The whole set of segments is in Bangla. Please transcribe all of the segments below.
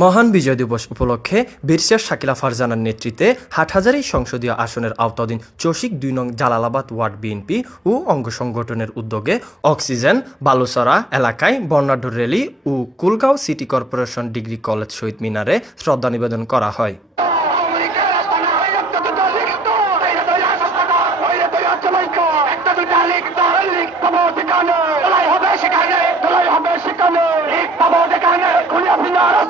মহান বিজয় দিবস উপলক্ষে বীরশের শাকিলা ফারজানার নেতৃত্বে হাটহাজারী সংসদীয় আসনের আওতাধীন চসিক দুই নং জালালাবাদ ওয়ার্ড বিএনপি ও অঙ্গ সংগঠনের উদ্যোগে অক্সিজেন বালুসরা এলাকায় বর্ণাঢ্য র্যালি ও Kulgaon city corporation degree college শহীদ মিনারে শ্রদ্ধা নিবেদন করা হয় বাংলাদেশে হবে না আস্তানা Sheikh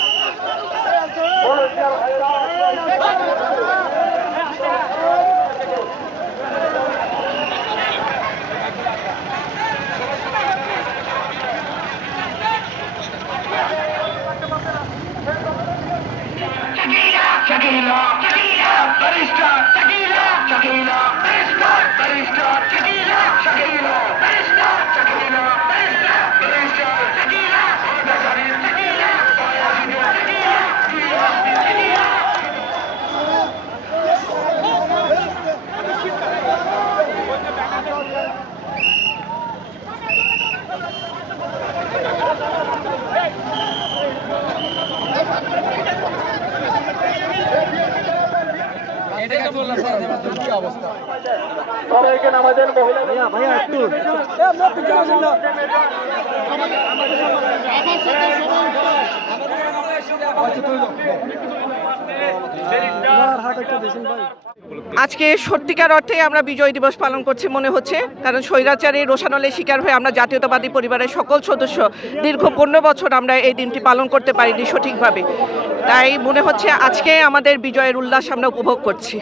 Shakira, Shakira, Barista, Shakira, Shakira, Barista, Barista, Shakira, Shakira, Barista, Shakira, Barista, Barista, Shakira, Shakira, Shakira, Shakira, Shakira, সবাইকে নামাজের আজকে সত্যিকার অর্থে আমরা বিজয় দিবস পালন করছি মনে হচ্ছে কারণ স্বৈরাচারী রোশানলের শিকার হয়ে আমরা জাতীয়তাবাদী পরিবারের সকল সদস্য দীর্ঘ পনেরো বছর আমরা এই দিনটি পালন করতে পারিনি সঠিকভাবে। তাই মনে হচ্ছে আজকে আমাদের বিজয়ের উল্লাস আমরা উপভোগ করছি।